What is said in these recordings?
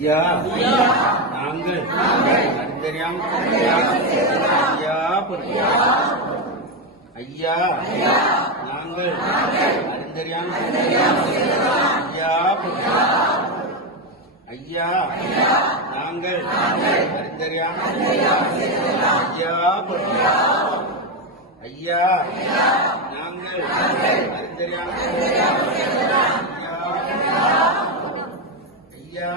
ஐயா நாங்கள் அறிந்தறியாமல் ஐயா ஐயா நாங்கள் அறிந்தறியாமல் ஐயா ஐயா நாங்கள் அறிந்தறியாமல் ஐயா ஐயா நாங்கள் அறிந்தறியாமல் ஐயா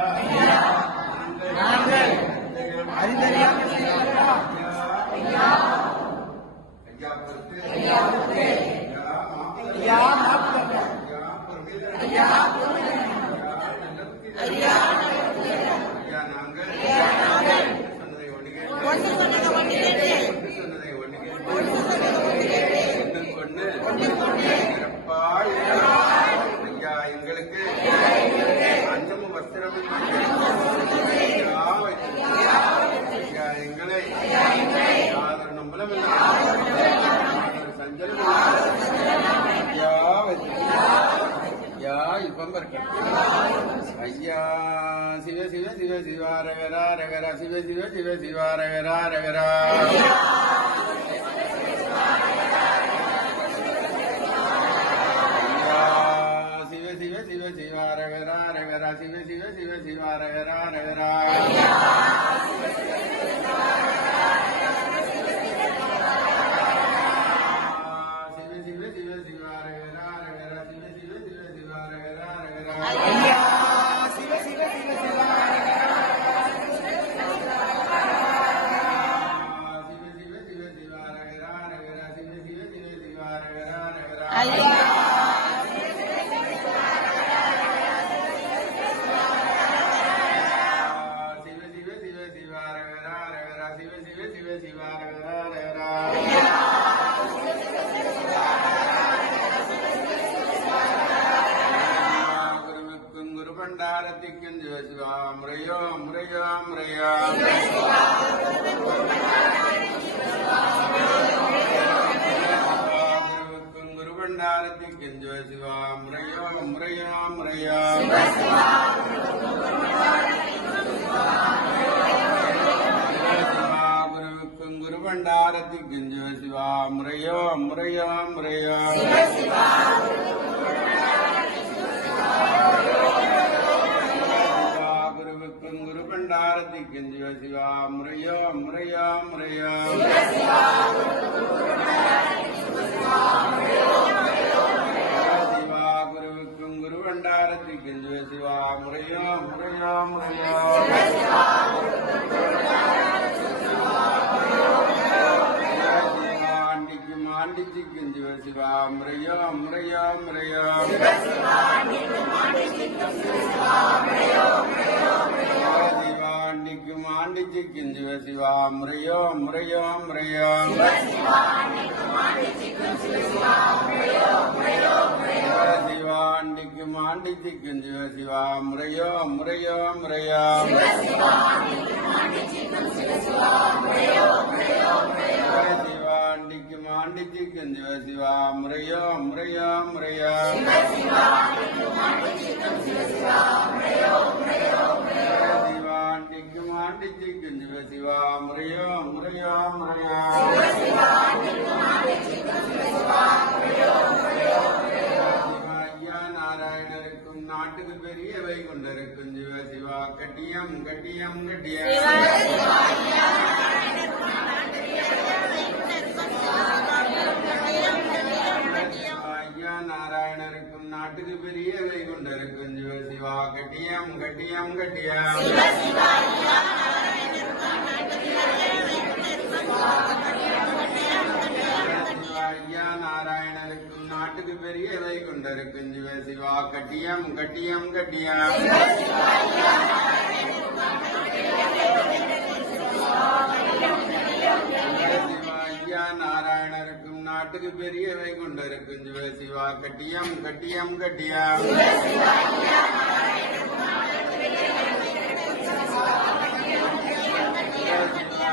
நாங்கள் அறிந்தறியாமல் எங்களுக்கு அன்னமும் வஸ்திரமும் எங்களை ஆதரணம் சஞ்சலம் ஐயா இப்பம் ஐயா சிவ சிவ சிவ சிவா ரகரா ரகரா சிவ சிவ சிவ சிவா ரகரா ரகரா சிவ சிவ சிவ சிவா ரகரா ரகரா சிவ சிவ சிவ சிவா ரகரா ரகரா பண்டாரத்திற்கும் சிவசிவா முறையோ முறையோ முறையோ குருவுக்கும் குரு பண்டாரத்திற்கும் சிவசிவா முறையோ முறையோ முறையோ குருவுக்கும் குரு பண்டாரத்திற்கும் சிவசிவா முறையோ முறையோ முறையோ பண்டாரத்திற்கும் சிவசிவா முறையோ முறையோ முறையோ சிவா குருவுக்கும் குரு பண்டாரத்திற்கும் சிவசிவா முறையோ முறையோ முறையோ ஆண்டிக்கும் ஆண்டிச்சிக்கும் சிவசிவா முறையோ முறையோ முறையோ ஆண்டிக்கும் ஆண்டிச்சிக்கும் சிவசிவா முறையோ முறையோ முறையோ சிவாண்டிக்கும் ஆண்டிச்சிக்கும் சிவசிவா முறையோ முறையோ முறையோ சிவாண்டிக்கும் ஆண்டிச்சிக்கும் சிவசிவா முறையோ முறையோ முறையோ சிவாண்டிக்கும் ஆண்டிச்சிக்கும் சிவசிவா முறையோ முறையோ முறையோ ஐயா நாராயணருக்கும் நாட்டுக்கு பெரியவை கொண்டிருக்கும் சிவசிவா கட்டியம் கட்டியம் கட்டியம் ஐயா நாராயணருக்கும் நாட்டுக்கு பெரியவை கொண்டிருக்கும் சிவசிவா கட்டியம் கட்டியம் கட்டியம் ஐயா நாராயணருக்கும் நாட்டுக்கு பெரியவை கொண்டிருக்கும் சிவசிவா கட்டியம் கட்டியம் கட்டியம் ஐயா நாராயணருக்கும் நாட்டுக்கு பெரியவை கொண்டிருக்கும் சிவசிவா கட்டியம் கட்டியம் கட்டியம்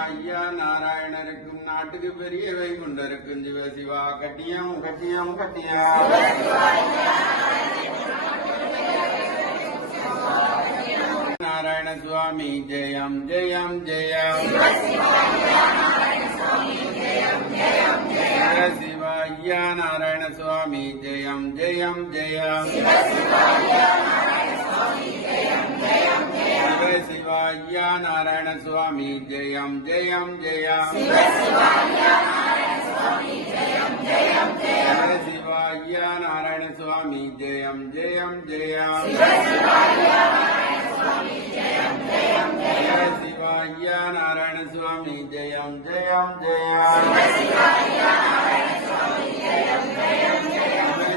ஐயா நாராயணருக்கும் நாட்டுக்கு பெரியவை கொண்டிருக்கும் சிவசிவா கட்டியம் கட்டியம் கட்டியம் நாராயண சுவாமி ஜெயம் ஜெயம் ஜெயம் சிவ ஐயா நாராயண சுவாமி ஜெயம் ஜெயம் ஜெயம் சிவ சிவ ஐயா நாராயண சுவாமி ஜெயம் ஜெயம் ஜெயம் சிவ சிவ ஐயா நாராயண சுவாமி ஜெயம் ஜெயம் ஜெயம் சிவ ஐயா நாராயண சுவாமி ஜெயம் ஜெயம் ஜெயம்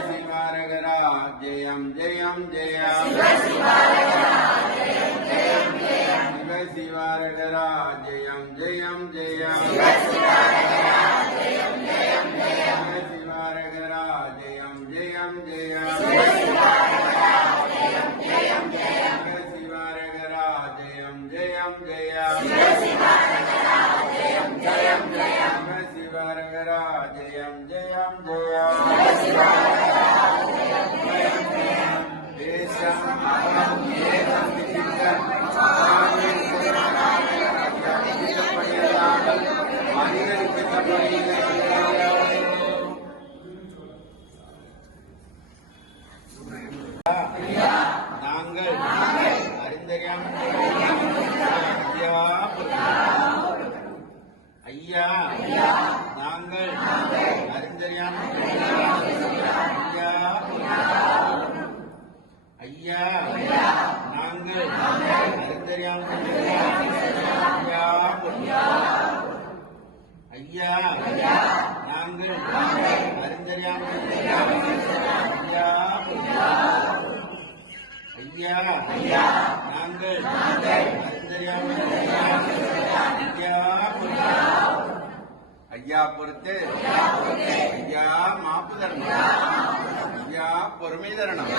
சிவாரகரா ஜெயம் ஜெயம் ஜெயம் சிவ சிவாரகரா ஜெயம் ஜெயம் ஜெயம் சிவாரகரா ஜெயம் ஜெயம் ஜெயம் சிவாரகரா ஜெயம் ஜெயம் ஜெயம் சிவாரகரா ஜெயம் ஜெயம் ஜெயம் தேசம் அகம் ஏகம் விசித்தம் மனிதனுக்கு நாங்கள் அறிந்தறியாமல் ஐயா நாங்கள் அறிந்தறியாமல் ஐயா நாங்கள் அறிந்தறியாமல் ஐயா நாங்கள் அறிந்தறியாமல் ஐயா நாங்கள் அறிந்தறியாமல் ஐயா பொறுத்து ஐயா மாப்பு தரணும் ஐயா பொறுமை தரணும்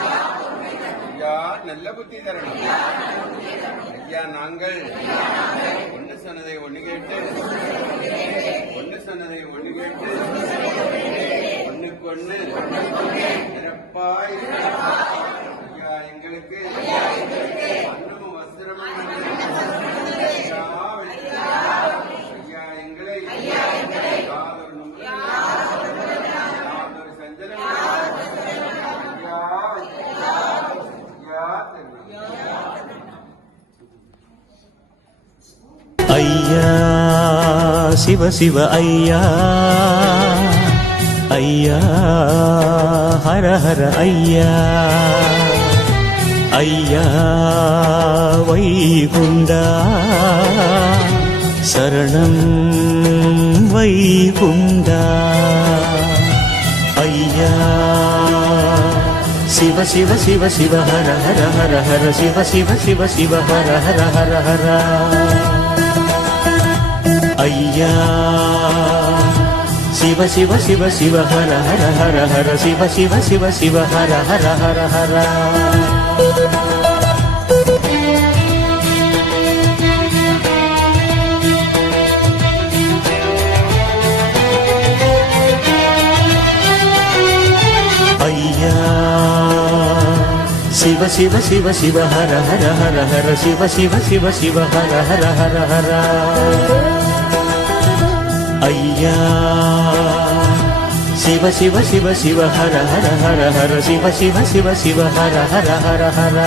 ஐயா நல்ல புத்தி தரணும் ஐயா நாங்கள் ஒன்னு சொன்னதை ஒண்ணு கேட்டு ஒன்னு சொன்னதை ஒண்ணு கேட்டு ஒண்ணுக்கு ஒண்ணு சிறப்பாய் ஐயா எங்களுக்கு அன்னமும் வஸ்திரமும் ஐயா எங்களை யாதொரு சஞ்சலம் ஐயா சிவ சிவ ஐயா ஐயா ஹர ஹர ஐயா ஐயா வைகுண்டா சரணம் வைகுண்டா ஐயா சிவ சிவ சிவ சிவ ஹர ஹர ஹர ஹர சிவ சிவ சிவ சிவ ஹர ஹர ஹர ஹர ஐயா சிவ சிவ சிவ சிவ ஹர ஹர ஹர ஹர சிவ சிவ சிவ சிவ ஹர ஹர ஹர ஹர ஐயா சிவ சிவ சிவ சிவ ஹர ஹர ஹர ஹர சிவ சிவ சிவ சிவ ஹர ஹர ஹர ஹர ஐயா சிவ சிவ சிவ சிவ ஹர ஹர ஹர ஹர சிவ சிவ சிவ சிவ ஹர ஹர ஹர ஹர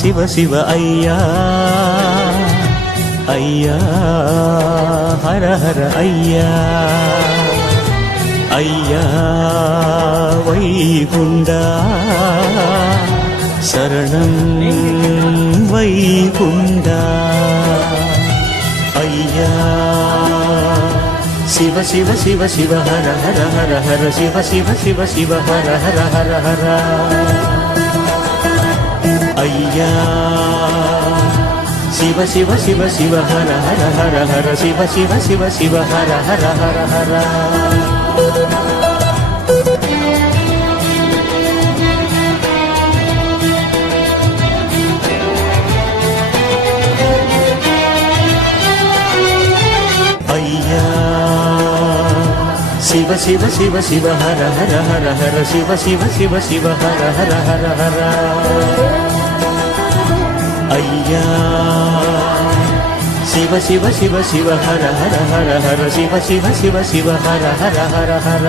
சிவ சிவ ஐயா ஐயா ஹர ஹர ஐயா ஐயா வைகுண்டா சரணம் வைகுண்டா ஐயா சிவ சிவ சிவ சிவ ஹர ஹர ஹர ஹர சிவ சிவ சிவ சிவ ஹர ஹர ஹர ஹர ஐயா சிவ சிவ சிவ சிவ ஹர ஹர ஹர ஹர சிவ சிவ சிவ சிவ ஹர ஹர ஹர ஹர ஐயா சிவ சிவ சிவ சிவ ஹர ஹர ஹர ஹர சிவ சிவ சிவ சிவ ஹர ஹர ஹர ஹர ஐயா சிவ சிவ சிவ சிவ ஹர ஹர ஹர ஹர சிவ சிவ சிவ சிவ ஹர ஹர ஹர ஹர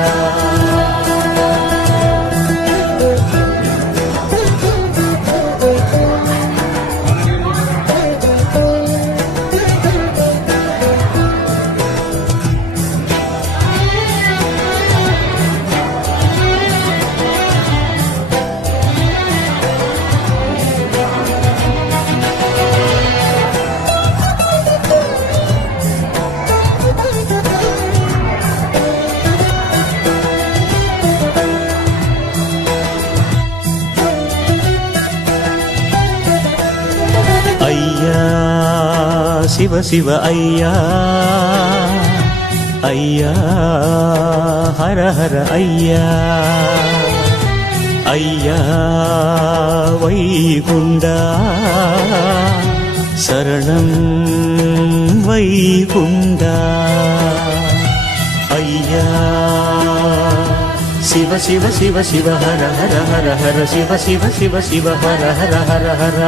ஐயா சிவ சிவ ஐயா ஐயா ஹர ஹர ஐயா ஐயா வைகுண்டா சரணம் வைகுண்டா ஐயா சிவ சிவ சிவ சிவ ஹர ஹர ஹர ஹர சிவ சிவ சிவ சிவ ஹர ஹர ஹர ஹர